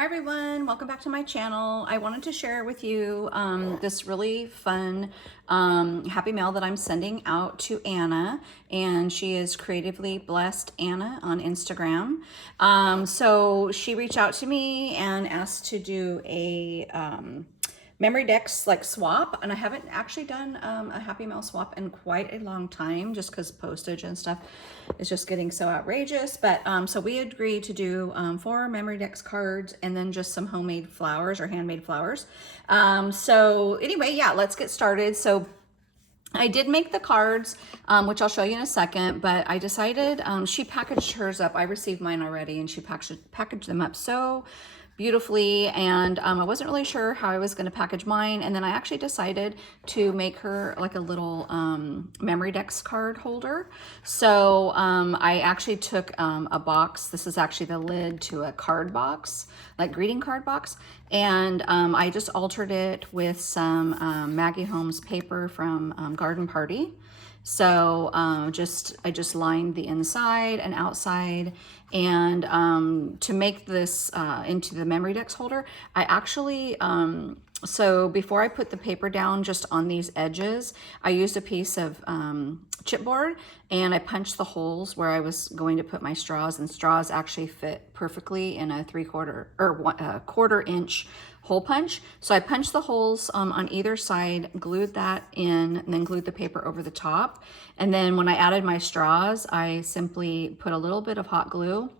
Hi everyone, welcome back to my channel. I wanted to share with you this really fun happy mail that I'm sending out to Anna, and she is Creatively Blessed Anna on Instagram. So she reached out to me and asked to do a memory decks like swap, and I haven't actually done a happy mail swap in quite a long time, just because postage and stuff is just getting so outrageous. But so we agreed to do 4 memory decks cards and then just some homemade flowers or handmade flowers. So anyway, yeah, let's get started. So I did make the cards, which I'll show you in a second, but I decided, she packaged hers up. I received mine already, and she packaged them up so beautifully, and I wasn't really sure how I was going to package mine, and then I actually decided to make her like a little memory decks card holder. So I actually took a box. This is actually the lid to a card box, like greeting card box, and I just altered it with some Maggie Holmes paper from Garden Party. So I just lined the inside and outside, and to make this into the memory decks holder, I actually so before I put the paper down just on these edges, I used a piece of chipboard, and I punched the holes where I was going to put my straws, and straws actually fit perfectly in a 3/4 or a 1/4 inch hole punch. So I punched the holes on either side, glued that in, and then glued the paper over the top. And then when I added my straws, I simply put a little bit of hot glue,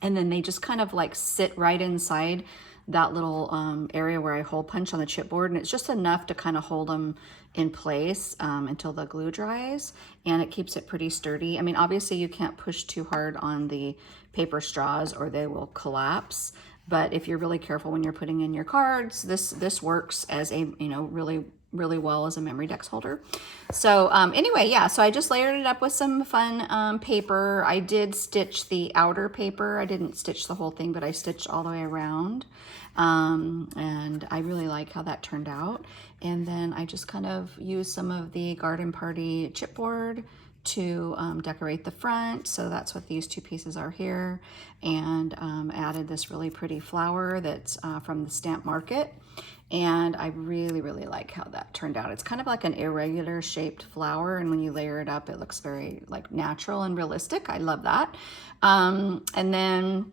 and then they just kind of like sit right inside that little area where I hole punch on the chipboard, and it's just enough to kind of hold them in place until the glue dries, and it keeps it pretty sturdy. I mean, obviously you can't push too hard on the paper straws or they will collapse, but if you're really careful when you're putting in your cards, this works as a, you know, really well as a memory decks holder. So anyway, yeah, so I just layered it up with some fun paper. I did stitch the outer paper. I didn't stitch the whole thing, but I stitched all the way around. And I really like how that turned out. And then I just kind of used some of the Garden Party chipboard to decorate the front. So that's what these 2 pieces are here. And added this really pretty flower that's from the Stamp Market. And I really like how that turned out. It's kind of like an irregular shaped flower, and when you layer it up, it looks very like natural and realistic. I love that. And then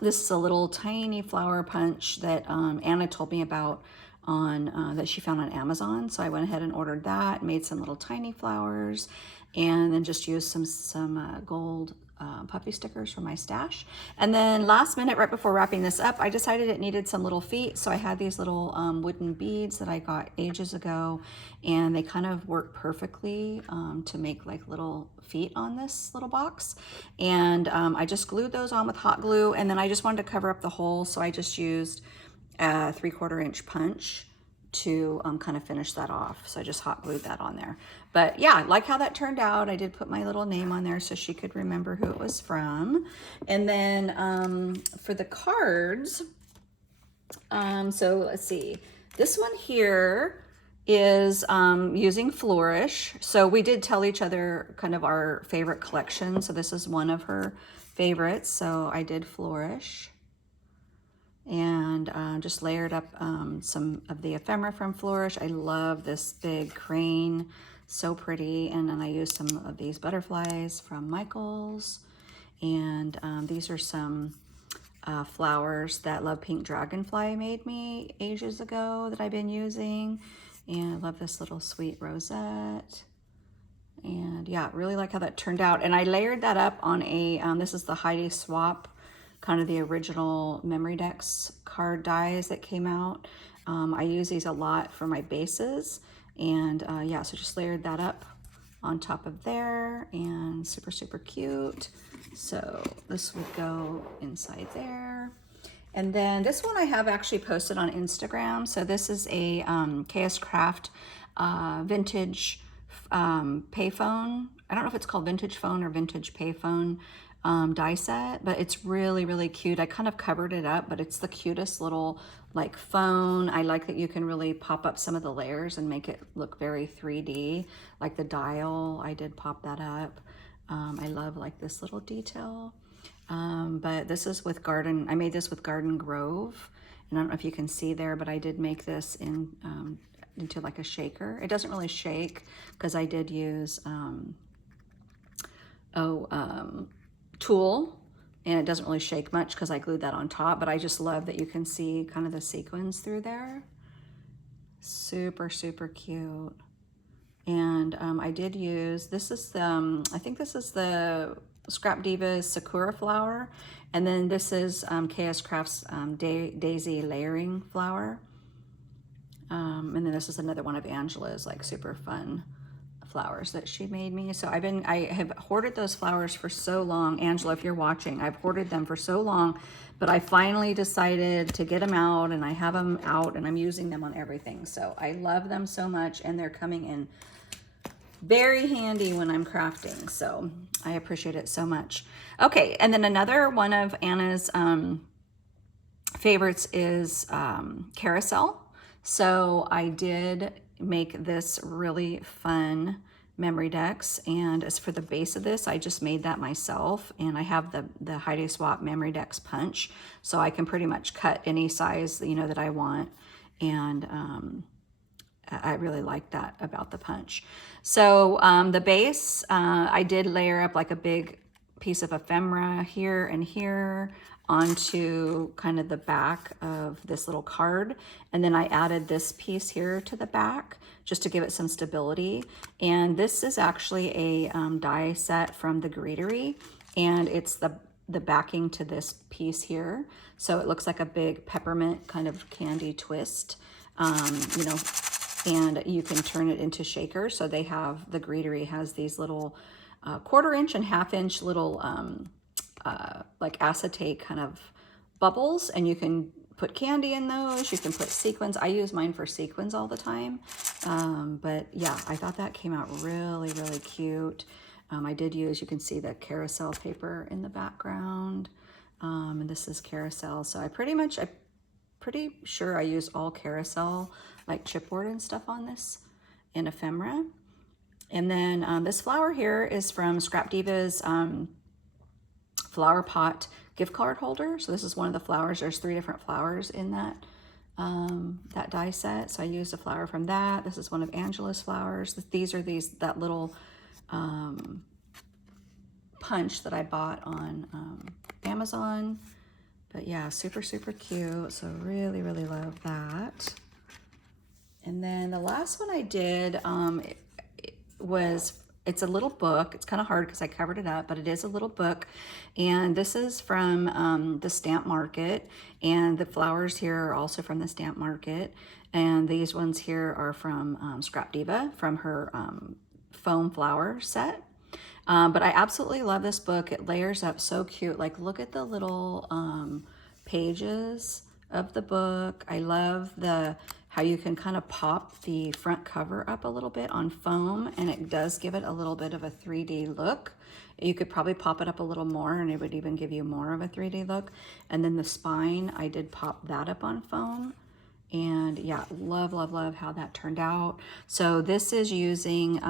this is a little tiny flower punch that Anna told me about on that she found on Amazon. So I went ahead and ordered that, made some little tiny flowers, and then just used some gold puppy stickers from my stash. And then last minute, right before wrapping this up, I decided it needed some little feet. So I had these little wooden beads that I got ages ago, and they kind of work perfectly to make like little feet on this little box. And I just glued those on with hot glue, and then I just wanted to cover up the hole, so I just used a 3/4 inch punch to kind of finish that off. So I just hot glued that on there. But yeah, I like how that turned out. I did put my little name on there so she could remember who it was from. And then for the cards, so let's see. This one here is using Flourish. So we did tell each other kind of our favorite collection. So this is one of her favorites. So I did Flourish, and just layered up some of the ephemera from Flourish. I love this big crane, so pretty. And then I used some of these butterflies from Michael's, and these are some flowers that Love Pink Dragonfly made me ages ago that I've been using, and I love this little sweet rosette. And yeah, really like how that turned out. And I layered that up on a this is the Heidi Swap, kind of the original memory decks card dies that came out. I use these a lot for my bases, and yeah, so just layered that up on top of there, and super cute. So this would go inside there. And then this one I have actually posted on Instagram. So this is a KS Craft vintage payphone. I don't know if it's called vintage phone or vintage payphone die set, but it's really cute. I kind of covered it up, but it's the cutest little like phone. I like that you can really pop up some of the layers and make it look very 3D, like the dial. I did pop that up. I love like this little detail. But this is with Garden, I made this with Garden Grove. And I don't know if you can see there, but I did make this into like a shaker. It doesn't really shake because I did use tulle, and it doesn't really shake much because I glued that on top, but I just love that you can see kind of the sequins through there. Super, super cute. And I did use, this is the, I think this is the Scrap Diva's Sakura flower. And then this is KS Crafts Daisy Layering flower. And then this is another one of Angela's like super fun flowers that she made me. So I have hoarded those flowers for so long. Angela, if you're watching, I've hoarded them for so long, but I finally decided to get them out, and I have them out and I'm using them on everything. So I love them so much, and they're coming in very handy when I'm crafting. So I appreciate it so much. Okay. And then another one of Anna's favorites is Carousel. So I did make this really fun memory decks, and as for the base of this, I just made that myself, and I have the Heidi Swap memory decks punch, so I can pretty much cut any size that I want, and I really like that about the punch. So the base, I did layer up like a big piece of ephemera here and here onto kind of the back of this little card. And then I added this piece here to the back just to give it some stability. And this is actually a die set from the Greetery, and it's the backing to this piece here. So it looks like a big peppermint kind of candy twist, and you can turn it into shakers. So they have, the Greetery has these little 1/4 inch and 1/2 inch little like acetate kind of bubbles, and you can put candy in those. You can put sequins. I use mine for sequins all the time. But yeah, I thought that came out really, really cute. I did use, you can see the carousel paper in the background. And this is carousel. So I'm pretty sure I use all carousel, like chipboard and stuff on this in ephemera. And then this flower here is from Scrap Diva's flower pot gift card holder. So this is one of the flowers. There's 3 different flowers in that that die set. So I used a flower from that. This is one of Angela's flowers. These are that little punch that I bought on Amazon. But yeah, super, super cute. So really, really love that. And then the last one I did it's a little book. It's kind of hard because I covered it up, but it is a little book. And this is from the Stamp Market. And the flowers here are also from the Stamp Market. And these ones here are from Scrap Diva, from her foam flower set. But I absolutely love this book. It layers up so cute. Like, look at the little pages of the book. I love how you can kind of pop the front cover up a little bit on foam, and it does give it a little bit of a 3D look. You could probably pop it up a little more, and it would even give you more of a 3D look. And then the spine, I did pop that up on foam. And yeah, love, love, love how that turned out. So this is using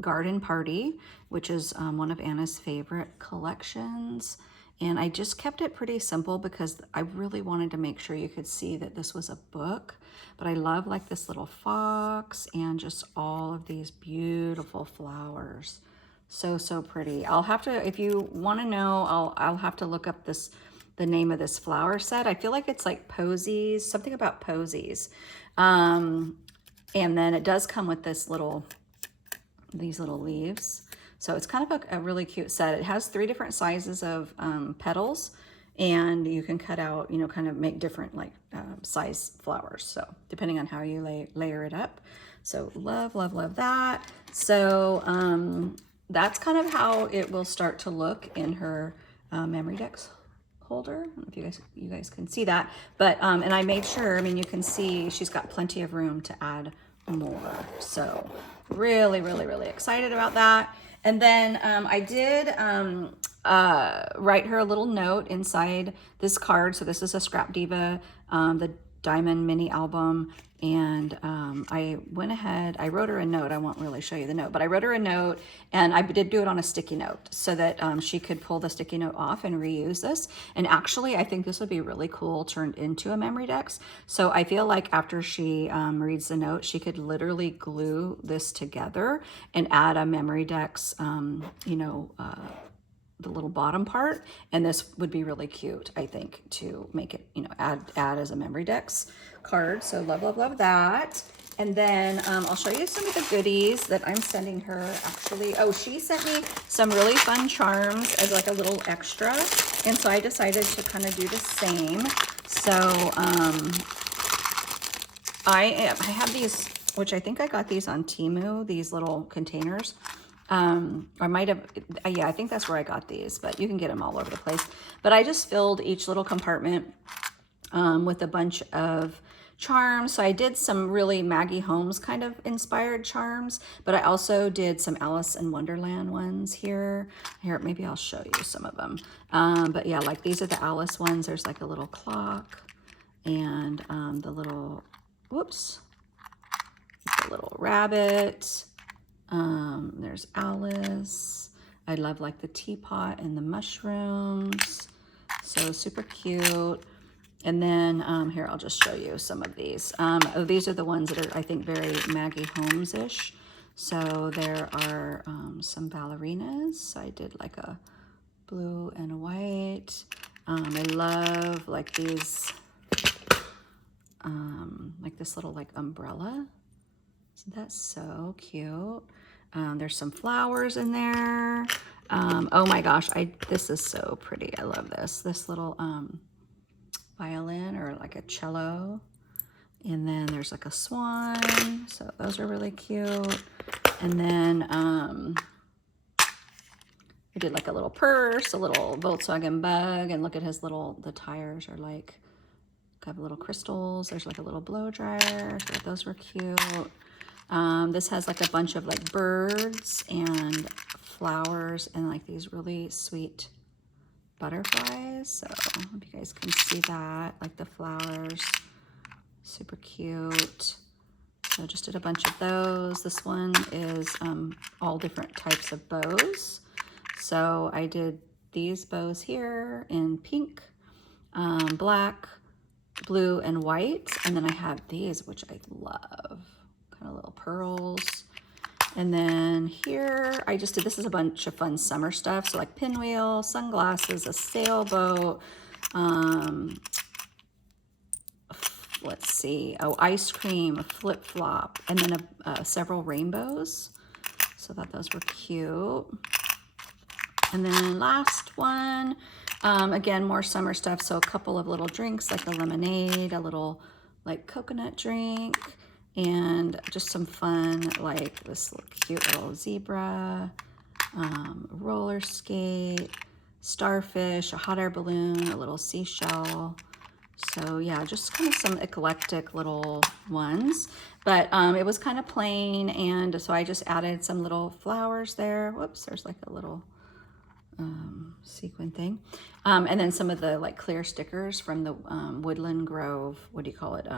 Garden Party, which is one of Anna's favorite collections. And I just kept it pretty simple because I really wanted to make sure you could see that this was a book. But I love like this little fox and just all of these beautiful flowers. So, so pretty. I'll have to, if you want to know, I'll have to look up the name of this flower set. I feel like it's like posies, something about posies. And then it does come with these little leaves. So it's kind of a really cute set. It has 3 different sizes of petals, and you can cut out, kind of make different like size flowers. So depending on how you layer it up. So love, love, love that. So that's kind of how it will start to look in her memory decks holder. I don't know if you guys can see that, but and I made sure, you can see she's got plenty of room to add more. So really, really, really excited about that. And then I did write her a little note inside this card. So this is a Scrap Diva, the diamond mini album. And I went ahead, I wrote her a note. I won't really show you the note, but I wrote her a note, and I did do it on a sticky note so that she could pull the sticky note off and reuse this. And actually, I think this would be really cool turned into a memory dex. So I feel like after she reads the note, she could literally glue this together and add a memory dex, you know, the little bottom part, and this would be really cute, I think, to make it, you know, add as a memory dex card. So love, love, love that. And then I'll show you some of the goodies that I'm sending her. Actually, oh, she sent me some really fun charms as like a little extra, and so I decided to kind of do the same. So I have these, which I think I got these on Temu, these little containers. I might have, yeah, I think that's where I got these, but you can get them all over the place. But I just filled each little compartment with a bunch of charms. So I did some really Maggie Holmes kind of inspired charms, but I also did some Alice in Wonderland ones here. Here, maybe I'll show you some of them. But yeah, like these are the Alice ones. There's like a little clock and the little, whoops, the little rabbit. There's Alice. I love like the teapot and the mushrooms. So super cute. And then here, I'll just show you some of these. These are the ones that are, I think, very Maggie Holmes-ish. So there are some ballerinas. So I did like a blue and a white. I love like these, like this little like umbrella. Isn't that so cute? There's some flowers in there. Oh my gosh, this is so pretty. I love this. This little violin or like a cello. And then there's like a swan. So those are really cute. And then I did like a little purse, a little Volkswagen Bug, and look at his little, the tires are like, have little crystals. There's like a little blow dryer. So those were cute. This has like a bunch of like birds and flowers and like these really sweet butterflies. So I hope you guys can see that, like the flowers, super cute. So I just did a bunch of those. This one is all different types of bows. So I did these bows here in pink, black, blue, and white. And then I have these, which I love. Kind of little pearls. And then here I just did, this is a bunch of fun summer stuff. So like pinwheel, sunglasses, a sailboat, let's see, oh, ice cream, a flip-flop, and then several rainbows. So I thought those were cute. And then last one, again, more summer stuff. So a couple of little drinks, like a lemonade, a little like coconut drink, and just some fun, like this cute little zebra, roller skate, starfish, a hot air balloon, a little seashell. So yeah, just kind of some eclectic little ones, but it was kind of plain, and so I just added some little flowers there. Whoops, there's like a little sequin thing. And then some of the like clear stickers from the Woodland Grove, what do you call it?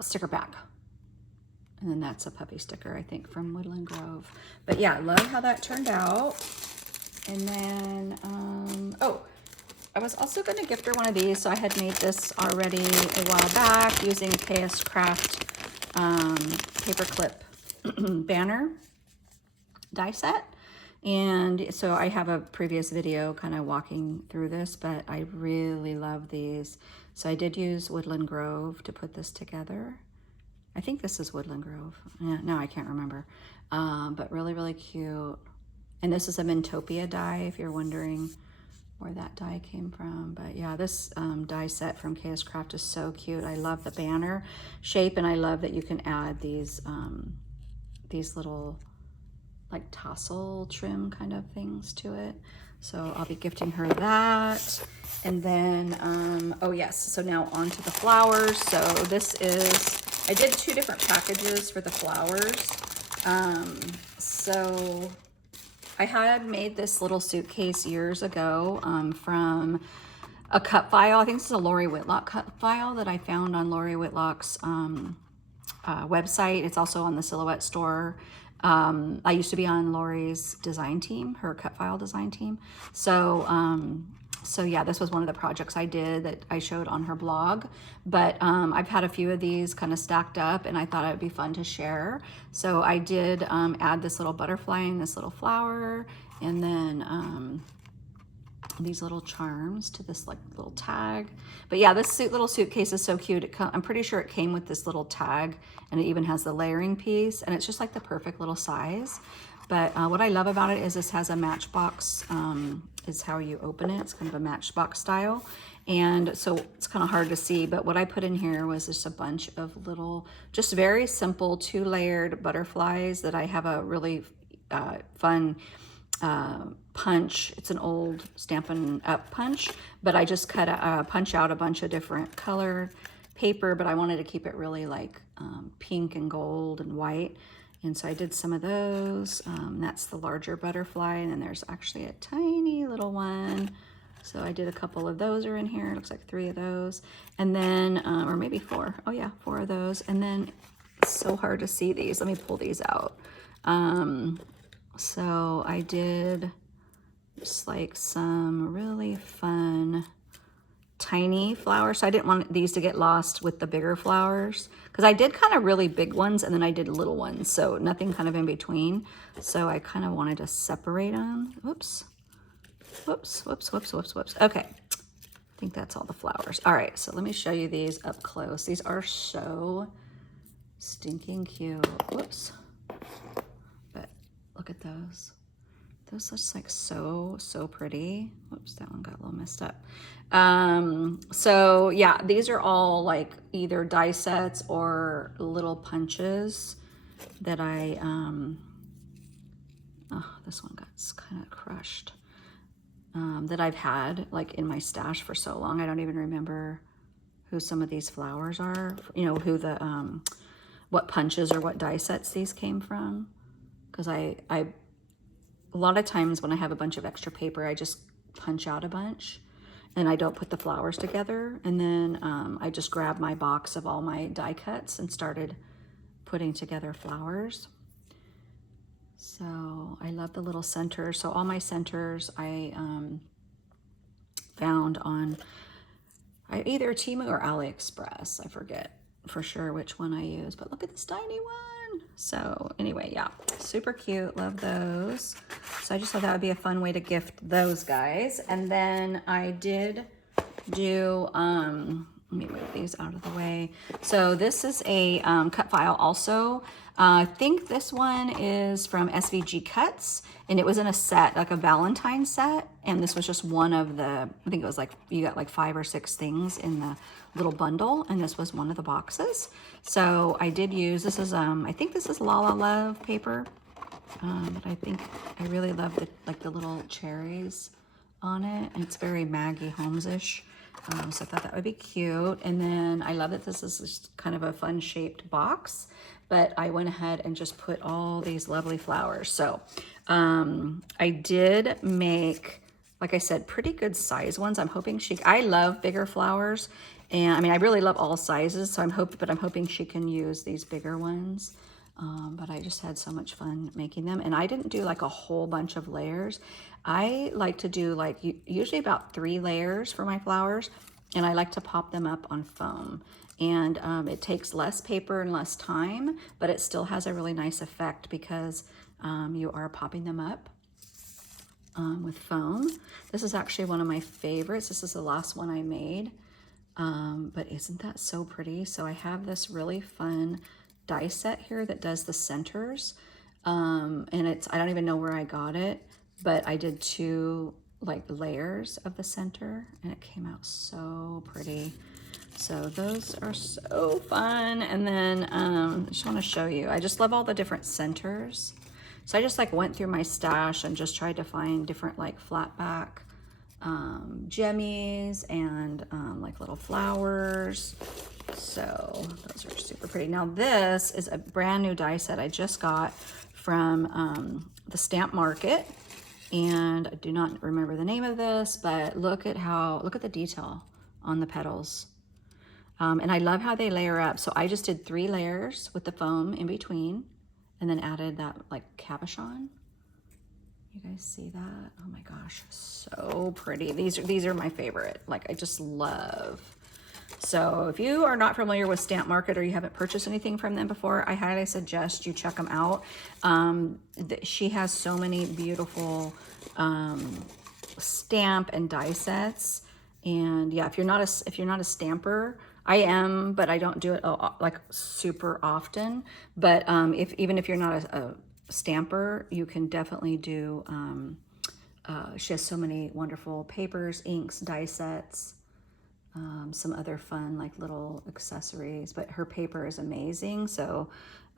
Sticker pack. And then that's a puppy sticker, I think, from Woodland Grove. But yeah, I love how that turned out. And then, oh, I was also going to gift her one of these. So I had made this already a while back using a KS Craft paperclip banner die set. And so I have a previous video kind of walking through this, but I really love these. So I did use Woodland Grove to put this together. I think this is Woodland Grove. Yeah, no, I can't remember. But really, really cute. And this is a Mintopia die, if you're wondering where that die came from. But yeah, this die set from KS Craft is so cute. I love the banner shape, and I love that you can add these little like tassel trim kind of things to it. So I'll be gifting her that. And then, oh yes, so now on to the flowers. So this is, I did 2 different packages for the flowers. So I had made this little suitcase years ago from a cut file. I think this is a Lori Whitlock cut file that I found on Lori Whitlock's website. It's also on the Silhouette store. I used to be on Lori's design team, her cut file design team. So yeah, this was one of the projects I did that I showed on her blog. But I've had a few of these kind of stacked up, and I thought it would be fun to share. So I did add this little butterfly and this little flower, and then these little charms to this like little tag. But yeah, this little suitcase is so cute. I'm pretty sure it came with this little tag, and it even has the layering piece, and it's just like the perfect little size. But what I love about it is this has a matchbox, is how you open it. It's kind of a matchbox style. And so it's kind of hard to see, but what I put in here was just a bunch of little, just very simple 2-layered butterflies that I have a really fun punch. It's an old Stampin' Up punch, but I just punch out a bunch of different color paper, but I wanted to keep it really like pink and gold and white. And so I did some of those. That's the larger butterfly, and then there's actually a tiny little one. So I did a couple of those are in here. It looks like 3 of those. And then, or maybe 4. Oh yeah, 4 of those. And then it's so hard to see these. Let me pull these out. So I did just like some really fun tiny flowers. So I didn't want these to get lost with the bigger flowers, because I did kind of really big ones and then I did little ones, so nothing kind of in between. So I kind of wanted to separate them. Whoops. Whoops, whoops, whoops, whoops, whoops. Okay, I think that's all the flowers. All right, so let me show you these up close. These are so stinking cute. Whoops. But look at those. Those looks like so pretty. Whoops, that one got a little messed up. So yeah, these are all like either die sets or little punches that I, oh, this one got kind of crushed, that I've had like in my stash for so long. I don't even remember who some of these flowers are, you know, who the, what punches or what die sets these came from. Because a lot of times when I have a bunch of extra paper, I just punch out a bunch and I don't put the flowers together. And then I just grabbed my box of all my die cuts and started putting together flowers. So I love the little centers. So all my centers I found on either Temu or AliExpress. I forget for sure which one I use, but look at this tiny one. So anyway, yeah, super cute. Love those. So I just thought that would be a fun way to gift those guys. And then I did do, let me move these out of the way. So this is a cut file also. I think this one is from SVG Cuts, and it was in a set, like a Valentine set. And this was just one of the, I think it was like, you got like 5 or 6 things in the little bundle, and this was one of the boxes. So I did use, this is, I think this is La La Love paper. But I think I really love the, like the little cherries on it, and it's very Maggie Holmes-ish. So I thought that would be cute. And then I love that this is just kind of a fun shaped box, but I went ahead and just put all these lovely flowers. So I did make, like I said, pretty good size ones. I'm hoping I love bigger flowers. And I mean, I really love all sizes. So I'm hoping she can use these bigger ones. But I just had so much fun making them. And I didn't do like a whole bunch of layers. I like to do like usually about 3 layers for my flowers. And I like to pop them up on foam. And it takes less paper and less time, but it still has a really nice effect because you are popping them up with foam. This is actually one of my favorites. This is the last one I made. But isn't that so pretty? So I have this really fun die set here that does the centers. And I don't even know where I got it, but I did 2 like layers of the center and it came out so pretty. So those are so fun. And then I just want to show you, I just love all the different centers. So I just like went through my stash and just tried to find different like flat back jemmies and like little flowers. So those are super pretty. Now this is a brand new die set I just got from the Stamp Market. And I do not remember the name of this, but look at the detail on the petals. And I love how they layer up. So I just did 3 layers with the foam in between and then added that like cabochon. You guys see that? Oh my gosh, so pretty. These are my favorite. Like, I just love. So if you are not familiar with Stamp Market or you haven't purchased anything from them before, I highly suggest you check them out. She has so many beautiful stamp and die sets. And yeah, if you're not a stamper, I am, but I don't do it like super often. But even if you're not a stamper, you can definitely do. She has so many wonderful papers, inks, die sets, some other fun like little accessories. But her paper is amazing. So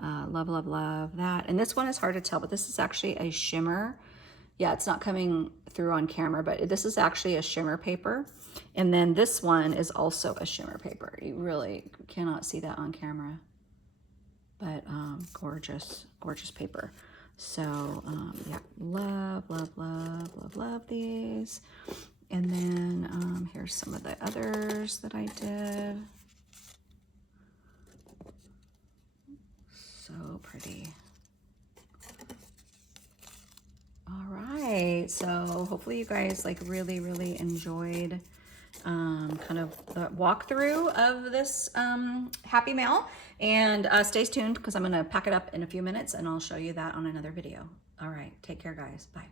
love, love, love that. And this one is hard to tell, but this is actually a shimmer. Yeah, it's not coming through on camera, but this is actually a shimmer paper. And then this one is also a shimmer paper. You really cannot see that on camera, but gorgeous, gorgeous paper. So yeah, love, love, love, love, love these. And then here's some of the others that I did. So pretty. All right, so hopefully you guys like really, really enjoyed kind of the walkthrough of this Happy Mail. And stay tuned because I'm going to pack it up in a few minutes and I'll show you that on another video. All right, take care, guys. Bye.